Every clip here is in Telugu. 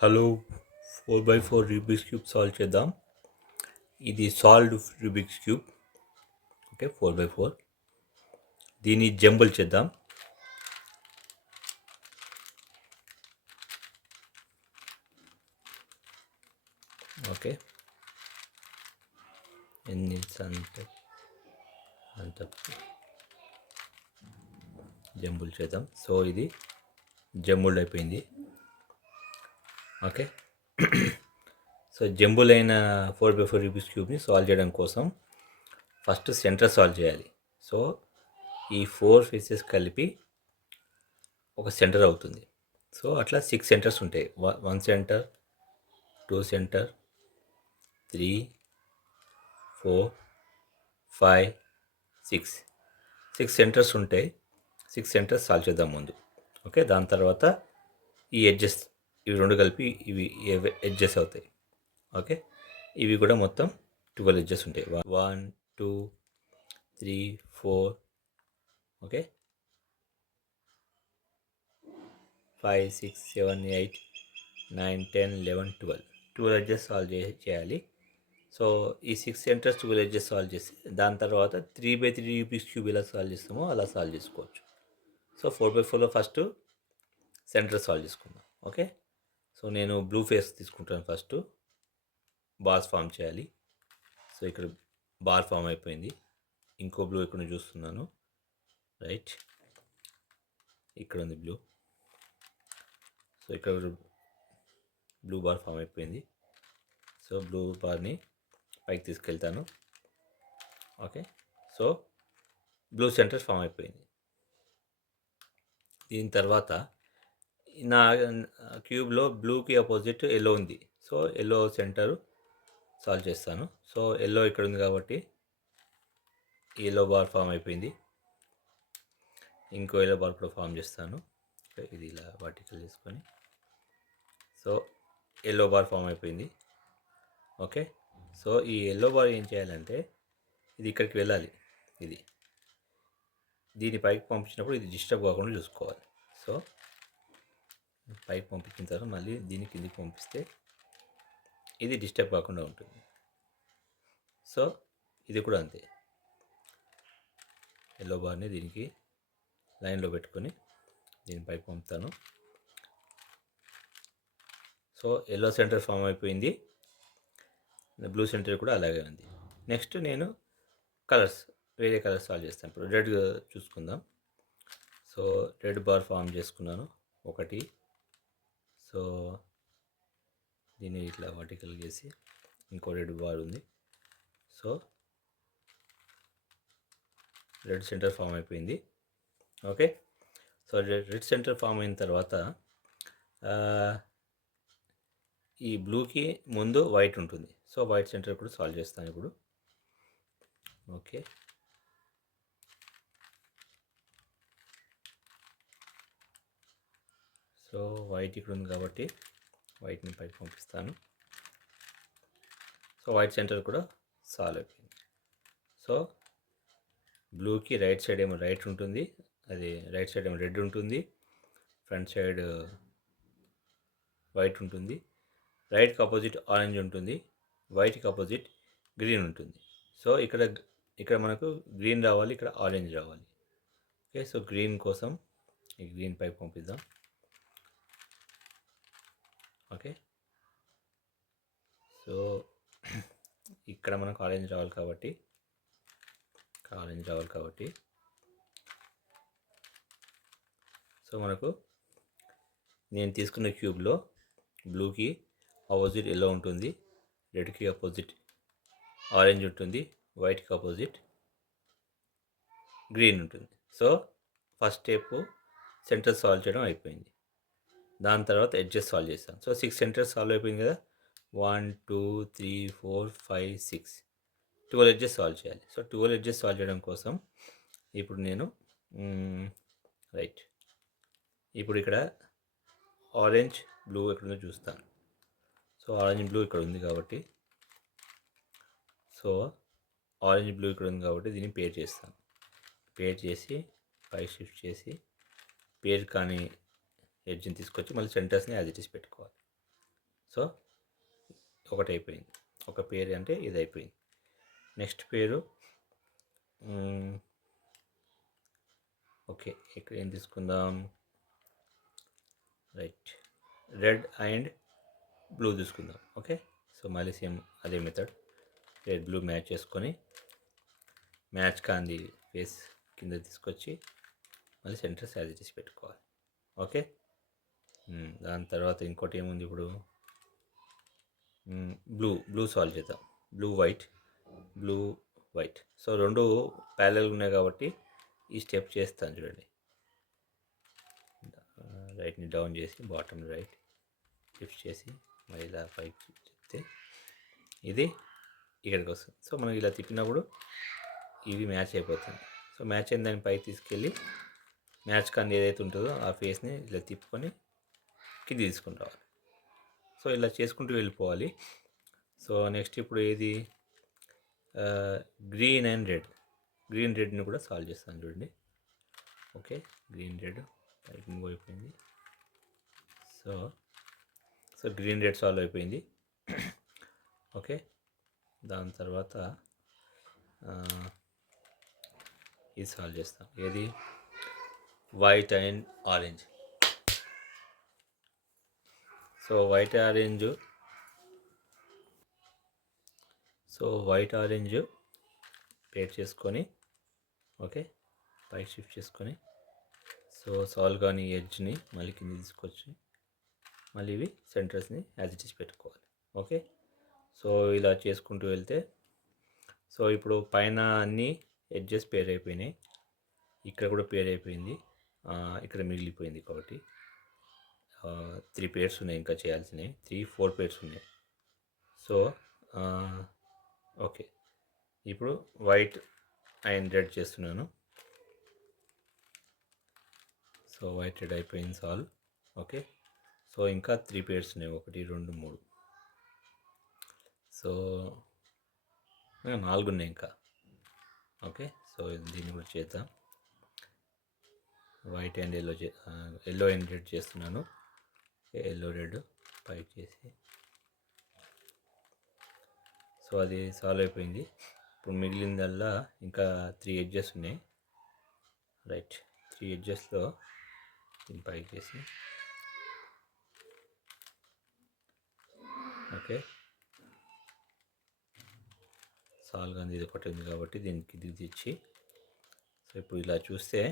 Hello four by four Rubik's cube solve చేద్దాం. ఇది solved Rubik's cube okay four by four దీన్ని జంబుల్ చేద్దాం. ఓకే ఎన్ని అంత అంత జంబుల్ చేద్దాం. సో ఇది జంబుల్డ్ అయిపోయింది. ఓకే. సో జంబుల్ అయిన ఫోర్ బై ఫోర్ రూపీస్ క్యూబ్ని సాల్వ్ చేయడం కోసం ఫస్ట్ సెంటర్ సాల్వ్ చేయాలి. సో ఈ ఫోర్ ఫేసెస్ కలిపి ఒక సెంటర్ అవుతుంది. సో అట్లా సిక్స్ సెంటర్స్ ఉంటాయి. One centre two centre three four five six. Six centres ఉంటాయి. సిక్స్ సెంటర్స్ సాల్వ్ చేద్దాం ముందు. ఓకే దాని తర్వాత ఈ ఎడ్జెస్ ఇవి రెండు కలిపి ఇవి ఎడ్జెస్ అవుతాయి. ఓకే? ఇవి కూడా మొత్తం ట్వెల్వ్ ఎడ్జెస్ ఉంటాయి. One two three four okay? Five six seven eight nine ten eleven twelve twelve edges solve చే చేయాలి. సో ఈ six centres twelve edges solve చేసి దాని తర్వాత three by three Rubik's cube ఎలా సాల్వ్ చేస్తామో అలా సాల్వ్ చేసుకోవచ్చు. సో ఫోర్ బై ఫోర్లో ఫస్ట్ సెంటర్ సాల్వ్ చేసుకుందాం. ఓకే? సో నేను బ్లూ ఫేస్ తీసుకుంటాను ఫస్ట్. బార్స్ ఫామ్ చేయాలి. సో ఇక్కడ బార్ ఫామ్ అయిపోయింది. ఇంకో బ్లూ ఇక్కడ చూస్తున్నాను. రైట్. ఇక్కడ ఉంది బ్లూ. సో ఇక్కడ బ్లూ బార్ ఫామ్ అయిపోయింది. సో బ్లూ బార్ని పైకి తీసుకెళ్తాను. Okay. So blue centre form అయిపోయింది. దీని తర్వాత నా క్యూబ్లో బ్లూకి అపోజిట్ ఎల్లో ఉంది. సో ఎల్లో సెంటర్ సాల్వ్ చేస్తాను. సో ఎల్లో ఇక్కడ ఉంది కాబట్టి ఎల్లో బార్ ఫామ్ అయిపోయింది. ఇంకో ఎల్లో బార్ కూడా ఫామ్ చేస్తాను. ఇది ఇలా వర్టికల్ చేసుకొని సో ఎల్లో బార్ ఫామ్ అయిపోయింది. ఓకే సో ఈ ఎల్లో బార్ ఏం చేయాలంటే ఇది ఇక్కడికి వెళ్ళాలి. ఇది. దీని పైకి పంపించినప్పుడు ఇది డిస్టర్బ్ కాకుండా చూసుకోవాలి. సో పైకి పంపించిన తర్వాత మళ్ళీ దీన్ని కిందికి పంపిస్తే ఇది డిస్టర్బ్ కాకుండా ఉంటుంది. సో ఇది కూడా అంతే. ఎల్లో బార్ని దీనికి లైన్లో పెట్టుకొని దీని పైకి పంపుతాను. సో ఎల్లో సెంటర్ ఫామ్ అయిపోయింది. బ్లూ సెంటర్ కూడా అలాగే ఉంది. నెక్స్ట్ నేను కలర్స్ వేరే కలర్స్ సాల్వ్ చేస్తాను. ఇప్పుడు రెడ్ చూసుకుందాం. సో రెడ్ బార్ ఫామ్ చేసుకున్నాను. ఒకటి సో దీన్ని ఇట్లా వర్టికల్ చేసి ఇంకో రెడ్ బార్ ఉంది. సో రెడ్ సెంటర్ ఫామ్ అయిపోయింది. Okay? So red centre form అయిన తర్వాత ఈ బ్లూకి ముందు వైట్ ఉంటుంది. సో వైట్ సెంటర్ కూడా సాల్వ్ చేస్తాను ఇప్పుడు. ఓకే? సో వైట్ ఇక్కడ ఉంది కాబట్టి వైట్ని పైకి పంపిస్తాను. సో వైట్ సెంటర్ కూడా సాల్వ్ అయిపోయింది. సో బ్లూకి రైట్ సైడ్ ఏమో రైట్ ఉంటుంది అది రైట్ సైడ్ ఏమో రెడ్ ఉంటుంది ఫ్రంట్ సైడ్ వైట్ ఉంటుంది రైట్కి ఆపోజిట్ ఆరెంజ్ ఉంటుంది వైట్కి ఆపోజిట్ గ్రీన్ ఉంటుంది. సో ఇక్కడ ఇక్కడ మనకు గ్రీన్ రావాలి ఇక్కడ ఆరెంజ్ రావాలి. ఓకే సో గ్రీన్ కోసం ఈ గ్రీన్ పైప్ పంపిద్దాం. ఓకే. సో ఇక్కడ మనకు ఆరెంజ్ రావాలి కాబట్టి కాలేజ్ రావాలి కాబట్టి. సో మనకు నేను తీసుకున్న క్యూబ్లో బ్లూకి ఆపోజిట్ ఎల్లో ఉంటుంది రెడ్కి ఆపోజిట్ ఆరెంజ్ ఉంటుంది వైట్కి ఆపోజిట్ గ్రీన్ ఉంటుంది. So first step centre solve చేయడం అయిపోయింది. దాని తర్వాత ఎడ్జెస్ సాల్వ్ చేస్తాను. సో సిక్స్ సెంటర్స్ సాల్వ్ అయిపోయింది కదా? One two three four five six twelve edges solve చేయాలి. సో ట్వెల్వ్ ఎడ్జెస్ సాల్వ్ చేయడం కోసం ఇప్పుడు నేను రైట్ ఇప్పుడు ఇక్కడ ఆరెంజ్ బ్లూ ఎక్కడుందో చూస్తాను. సో ఆరెంజ్ బ్లూ ఇక్కడ ఉంది కాబట్టి సో ఆరెంజ్ బ్లూ ఇక్కడ ఉంది కాబట్టి దీన్ని పేర్ చేస్తాను. పేర్ చేసి పై షిఫ్ట్ చేసి పేర్ కానీ ఎడ్జ్ని తీసుకొచ్చి మళ్ళీ సెంటర్స్ని యాజ్ ఇట్ ఈస్ పెట్టుకోవాలి. సో ఒకటి అయిపోయింది ఒక పేరు అంటే ఇది అయిపోయింది నెక్స్ట్ పేరు ఓకే ఇక్కడ ఏం తీసుకుందాం? రైట్. రెడ్ అండ్ బ్లూ తీసుకుందాం ఓకే? సో మళ్ళీ సేమ్ అదే మెథడ్. రెడ్ బ్లూ మ్యాచ్ చేసుకొని మ్యాచ్ కాంది ఫేస్ కింద తీసుకొచ్చి మళ్ళీ సెంటర్ యాజ్ చేసి పెట్టుకోవాలి. ఓకే? దాని తర్వాత ఇంకోటి ఏముంది ఇప్పుడు? బ్లూ బ్లూ సాల్వ్ చేద్దాం. Blue white blue white. So రెండు ప్యాలెల్ ఉన్నాయి కాబట్టి ఈ స్టెప్ చేస్తాను చూడండి. రైట్ని డౌన్ చేసి బాటమ్ రైట్ షిఫ్ట్ చేసి మళ్ళీ ఇలా పైకి చెప్తే ఇది ఇక్కడికి వస్తుంది. సో మనం ఇలా తిప్పినప్పుడు ఇవి మ్యాచ్ అయిపోతుంది. సో మ్యాచ్ అయిన దాన్ని పైకి తీసుకెళ్ళి మ్యాచ్ కానీ ఏదైతే ఉంటుందో ఆ ఫేస్ని ఇలా తిప్పుకొని కింద తీసుకుని రావాలి సో ఇలా చేసుకుంటూ వెళ్ళిపోవాలి. సో నెక్స్ట్ ఇప్పుడు ఏది? Green and red. గ్రీన్ రెడ్ని కూడా సాల్వ్ చేస్తాను చూడండి. Okay green red. పైకి మూవ్ అయిపోయింది. So so green red solve అయిపోయింది. ఓకే దాని తర్వాత ఇది సాల్వ్ చేస్తాం. ఏది? White and orange. So white orange. So white orange pair చేసుకొని ఓకే పైకి షిఫ్ట్ చేసుకొని సో సాల్ కానీ ఎడ్జ్ని మళ్ళీ కింద తీసుకొచ్చి మళ్ళీ ఇవి సెంటర్స్ని యాజ్ ఇట్ ఇస్ పెట్టుకోవాలి ఓకే. సో ఇలా చేసుకుంటూ వెళ్తే సో ఇప్పుడు పైన అన్నీ ఎడ్జెస్ పేర్ అయిపోయినాయి ఇక్కడ కూడా పేర్ అయిపోయింది ఇక్కడ మిగిలిపోయింది కాబట్టి. త్రీ పేర్స్ ఉన్నాయి ఇంకా చేయాల్సినవి. త్రీ ఫోర్ పేర్స్ ఉన్నాయి. సో ఓకే ఇప్పుడు వైట్ అండ్ రెడ్ చేస్తున్నాను. సో వైట్ రెడ్ అయిపోయింది సాల్వ్ ఓకే సో ఇంకా త్రీ పేర్స్ ఉన్నాయి. ఒకటి రెండు మూడు. సో నాలుగు ఉన్నాయి ఇంకా. ఓకే సో దీన్ని కూడా చేద్దాం. వైట్ అండ్ ఎల్లో చే ఎల్లో అండ్ రెడ్ చేస్తున్నాను. ఎల్లో రెడ్ పైప్ చేసి. సో అది సాల్వ్ అయిపోయింది. ఇప్పుడు మిగిలిందల్లా ఇంకా త్రీ ఎడ్జెస్ ఉన్నాయి. రైట్ త్రీ ఎడ్జెస్లో దీన్ని పైకి చేసి. ఓకే సాల్వ్ కానీ ఇది ఒకటి ఉంది కాబట్టి దీనికి ఇది తెచ్చి. సో ఇప్పుడు ఇలా చూస్తే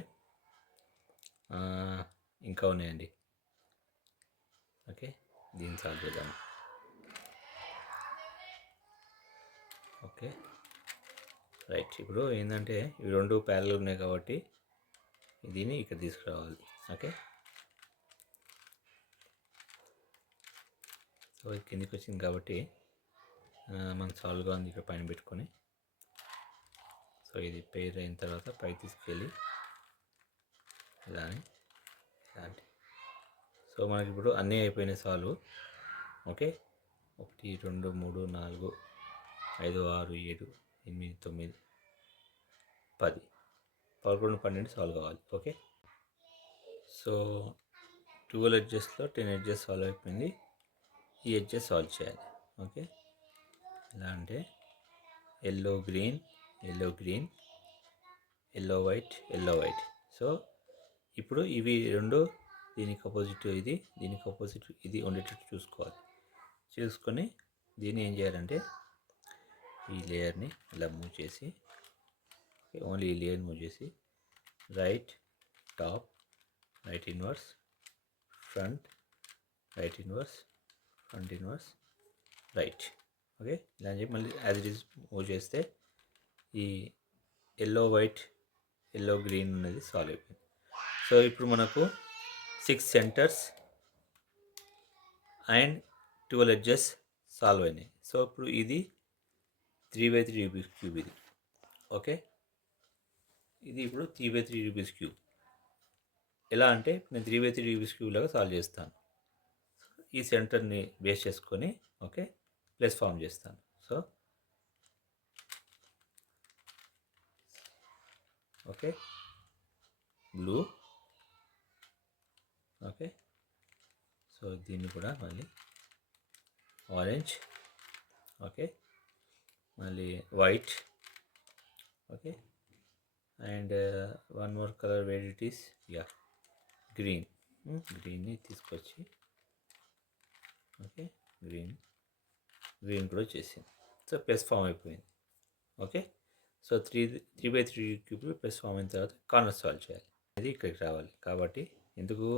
ఇంకా ఉన్నాయండి. ఓకే? దీన్ని సాల్వ్ చేద్దాం ఓకే. రైట్. ఇప్పుడు ఏంటంటే ఇవి రెండు ప్యారల్ ఉన్నాయి కాబట్టి దీన్ని ఇక్కడ తీసుకురావాలి. ఓకే? సో ఇది కిందికి వచ్చింది కాబట్టి ఆ, మనకు సాల్వ్గా ఉంది ఇక్కడ పైన పెట్టుకొని. సో ఇది పేర్ అయిన తర్వాత పైకి తీసుకెళ్ళి ఇలా అని ఇలాంటి సో మనకి ఇప్పుడు అన్నీ అయిపోయినాయి సాల్వ్ ఓకే? ఒకటి రెండు మూడు నాలుగు ఐదు ఆరు ఏడు ఎనిమిది తొమ్మిది పది. పదకొండు పన్నెండు సాల్వ్ కావాలి. ఓకే? సో ట్వెల్వ్ ఎడ్జెస్లో టెన్ ఎడ్జెస్ సాల్వ్ అయిపోయింది. ఈ ఎడ్జెస్ సాల్వ్ చేయాలి. ఓకే? ఎలా అంటే yellow green yellow green yellow white yellow white. So ఇప్పుడు ఇవి రెండు దీనికి అపోజిట్ ఇది దీనికి అపోజిట్ ఇది ఉండేటట్టు చూసుకోవాలి. చూసుకొని దీన్ని ఏం చేయాలంటే ఈ లేయర్ని ఇలా మూవ్ చేసి ఓన్లీ ఈ లేయర్ మూవ్ చేసి right top right inverse front right inverse front inverse right okay ఇలా అని చెప్పి మళ్ళీ యాజ్ ఇట్ ఈస్ మూవ్ చేస్తే ఈ ఎల్లో వైట్ ఎల్లో గ్రీన్ ఉన్నది సాల్వ్ అయిపోయింది. సో ఇప్పుడు మనకు six centres and twelve edges solve అయినాయి. సో ఇప్పుడు ఇది three by three Rubik's cube ఇది. ఓకే ఇది ఇప్పుడు three by three Rubik's cube ఎలా అంటే నేను three by three Rubik's cube లాగా సాల్వ్ చేస్తాను. ఈ సెంటర్ని బేస్ చేసుకొని ఓకే ప్లస్ ఫామ్ చేస్తాను. So okay blue okay so దీన్ని కూడా మళ్ళీ ఆరెంజ్ ఓకే మళ్ళీ white okay and one more colour where it is yeah green గ్రీన్ని తీసుకొచ్చి. ఓకే గ్రీన్ గ్రీన్ కూడా వచ్చేసింది సో ప్లస్ ఫామ్ అయిపోయింది. Okay so three three by three క్యూబ్లు plus form అయిన తర్వాత కార్నర్ సాల్వ్ చేయాలి. అది ఇక్కడికి రావాలి. కాబట్టి ఎందుకు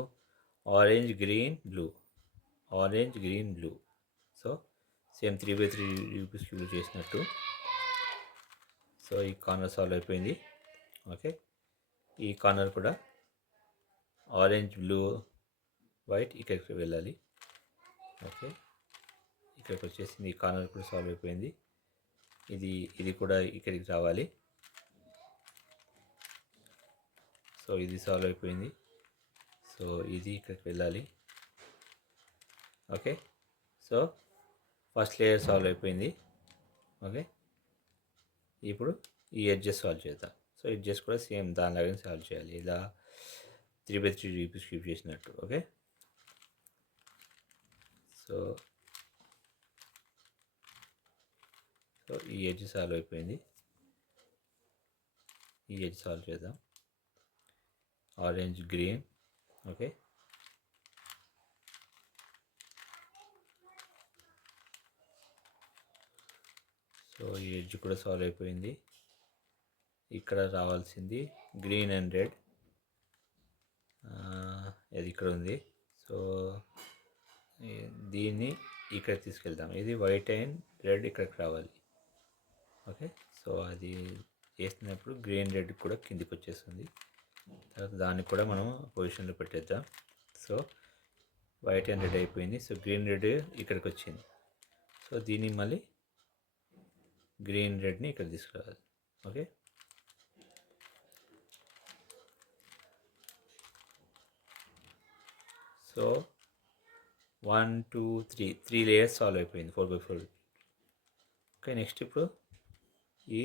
orange green blue orange green blue so same three by three Rubik's క్యూబ్లు చేసినట్టు. సో ఈ కార్నర్ సాల్వ్ అయిపోయింది. ఓకే ఈ కార్నర్ కూడా ఆరెంజ్ బ్లూ వైట్ ఇక్కడికి వెళ్ళాలి. ఓకే ఇక్కడికి వచ్చేసింది. ఈ కార్నర్ కూడా సాల్వ్ అయిపోయింది. ఇది ఇది కూడా ఇక్కడికి రావాలి. సో ఇది సాల్వ్ అయిపోయింది. సో ఇది ఇక్కడికి వెళ్ళాలి. Okay? So first layer solve అయిపోయింది. ఓకే? ఇప్పుడు ఈ ఎడ్జెస్ సాల్వ్ చేద్దాం. సో ఎడ్జెస్ కూడా సేమ్ దానిలాగానే సాల్వ్ చేయాలి. ఇలా three by three Rubik's cube చేసినట్టు. ఓకే? సో సో ఈ ఎడ్జ్ సాల్వ్ అయిపోయింది. ఈ ఎడ్జ్ సాల్వ్ చేద్దాం. Orange green. ఓకే. సో ఈ ఎడ్జ్ కూడా సాల్వ్ అయిపోయింది. ఇక్కడ రావాల్సింది గ్రీన్ అండ్ రెడ్ అది ఇక్కడ ఉంది. సో దీన్ని ఇక్కడ తీసుకెళ్తాం ఇది వైట్ అండ్ రెడ్ ఇక్కడికి రావాలి. ఓకే. సో అది చేసినప్పుడు గ్రీన్ రెడ్ కూడా కిందికి వచ్చేస్తుంది. తర్వాత దాన్ని కూడా మనం పొజిషన్లో పెట్టేద్దాం. సో వైట్ అండ్ రెడ్ అయిపోయింది. సో గ్రీన్ రెడ్ ఇక్కడికి వచ్చింది సో దీన్ని మళ్ళీ గ్రీన్ రెడ్ని ఇక్కడ తీసుకురావాలి. Okay so one two three three layers solve అయిపోయింది. Four by four okay next ఇప్పుడు ఈ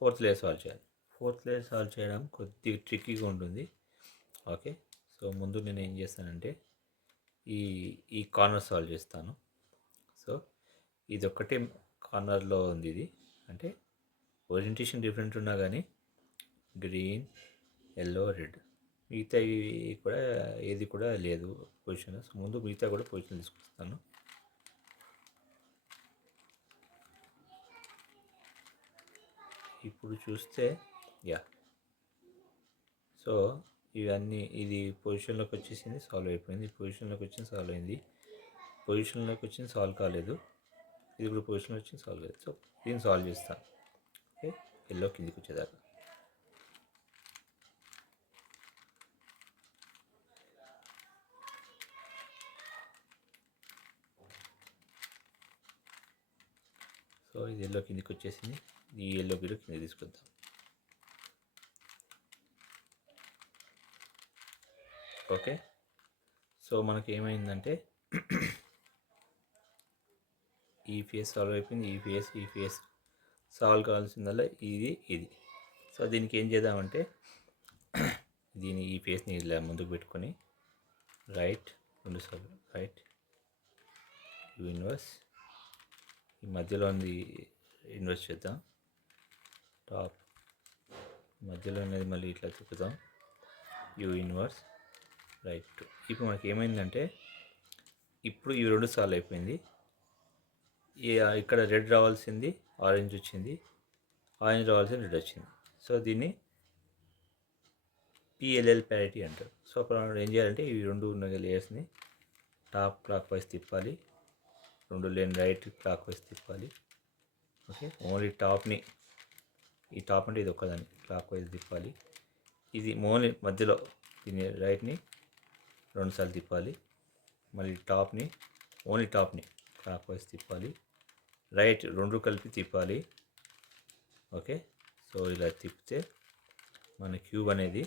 ఫోర్త్ లేయర్ సాల్వ్ చేయాలి. ఫోర్త్ లేయర్ సాల్వ్ చేయడం కొద్దిగా ట్రిక్కీగా ఉంటుంది. ఓకే సో ముందు నేను ఏం చేస్తానంటే ఈ ఈ కార్నర్ సాల్వ్ చేస్తాను. సో ఇది ఒక్కటే కార్నర్లో ఉంది ఇది. అంటే ఓరియంటేషన్ డిఫరెంట్ ఉన్నా కానీ గ్రీన్ ఎల్లో రెడ్ మిగతా కూడా ఏది కూడా లేదు పొజిషన్ సో ముందు మిగతా కూడా పొజిషన్ తీసుకొస్తాను. ఇప్పుడు చూస్తే యా సో ఇవన్నీ ఇది పొజిషన్లోకి వచ్చేసింది సాల్వ్ అయిపోయింది. పొజిషన్లోకి వచ్చింది సాల్వ్ అయింది. పొజిషన్లోకి వచ్చింది సాల్వ్ కాలేదు. ఇది కూడా పొజిషన్లో వచ్చింది సాల్వ్ కాలేదు. సో దీన్ని సాల్వ్ చేస్తాను ఓకే ఎల్లో కిందికి వచ్చేదాకా. సో ఇది ఎల్లో కిందికి వచ్చేసింది. ఈ ఎల్లో కూడా కింద తీసుకొద్దాం. ఓకే. సో మనకి ఏమైందంటే ఈ ఫేస్ సాల్వ్ అయిపోయింది ఈ ఫేస్ ఈ ఫేస్ సాల్వ్ కావాల్సిందల్లా ఇది ఇది. సో దీనికి ఏం చేద్దామంటే దీని ఈ ఫేస్ని ఇలా ముందుకు పెట్టుకొని రైట్ రెండు సార్లు రైట్ యూ ఇన్వర్స్. ఈ మధ్యలో ఉంది ఇన్వెస్ట్ చేద్దాం. టాప్. మధ్యలో ఉన్నది మళ్ళీ ఇట్లా తిప్పుదాం. U inverse. రైట్. ఇప్పుడు మనకి ఏమైందంటే ఇప్పుడు ఈ రెండు సార్లు అయిపోయింది. ఇక్కడ రెడ్ రావాల్సింది ఆరెంజ్ వచ్చింది. ఆరెంజ్ రావాల్సింది రెడ్ వచ్చింది. సో దీన్ని పిఎల్ఎల్ ప్యారిటీ అంటారు. సో అప్పుడు మనం ఏం చేయాలంటే ఈ రెండు ఉన్న లేయర్స్ని టాప్ క్లాక్ వైజ్ తిప్పాలి. రెండు లేని రైట్ క్లాక్ వైజ్ తిప్పాలి. ఓకే? ఓన్లీ టాప్ని ఈ టాప్ అంటే ఇది ఒక్కదాన్ని క్లాక్ వైజ్ తిప్పాలి. ఇది ఓన్లీ మధ్యలో దీని రైట్ని రెండుసార్లు తిప్పాలి. మళ్ళీ టాప్ని ఓన్లీ టాప్ని క్లాక్ వైజ్ తిప్పాలి. రైట్ రెండు కలిపి తిప్పాలి. ఓకే? సో ఇలా తిప్పితే మన క్యూబ్ అనేది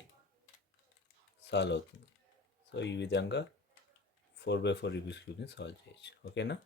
సాల్వ్ అవుతుంది. సో ఈ విధంగా ఫోర్ బై ఫోర్ రూపీస్ క్యూబ్ని సాల్వ్ చేయొచ్చు. ఓకేనా?